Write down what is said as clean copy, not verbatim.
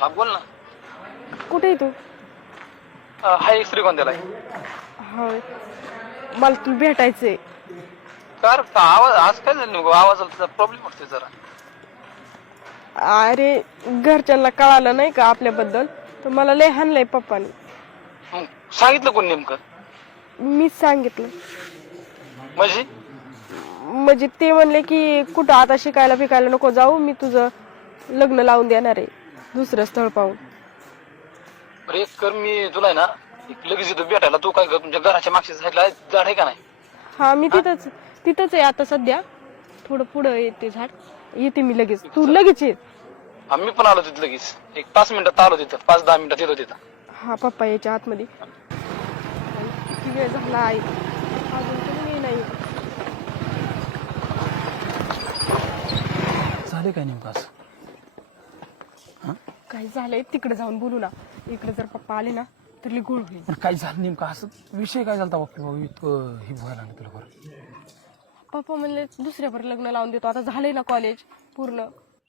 हा बोल ना. कुठे आहे तू? हाय श्रीगोंद्याला आहे. होय, मला तुला भेटायचंय. कार का आवाज आज काय झालं नेमकं? आवाजाचा प्रॉब्लेम होतोय जरा. अरे घरच्यांना कळालं नाही का आपल्याबद्दल, तर मला लय हाणलंय पप्पानी. मग सांगितलं कोण नेमकं? मीच सांगितलं. म्हणजे ते म्हणले की कुठं आता शिकायला फिकायला नको जाऊ, मी तुझं लग्न लावून देणार आहे दुसरं स्थळ पाहून. बरं एक कर, मी तुला आहे ना एक लगेच येतो भेटायला. तू काय कर, तुमच्या घराच्या मागच्या साईडला झाड आहे का नाही? हा मी तिथंच आहे आता सध्या. थोडं पुढं येते झाड, येते मी लगेच. तू लगेच ये. हा मी पण आलो तिथं लगेच. एक 5 मिनिटात आलो तिथं, 5-10 मिनिटात येतो तिथं. हा पप्पा याच्या आतमध्ये. किती वेळ झाला आहे अजून तरी नाही. झाले काय नेमकं असं? काय झालंय तिकडे जाऊन बोलू ना. इकडे जर पप्पा आले ना तर लई गोळ होईल. पण काय झालं नेमकं असं? विषय काय झाला बाबा? बाबा इतकं हे व्हायला लागलं तुला बरं? पप्पा म्हणले दुसऱ्यावर लग्न लावून देतो. आता झालंय ना कॉलेज पूर्ण.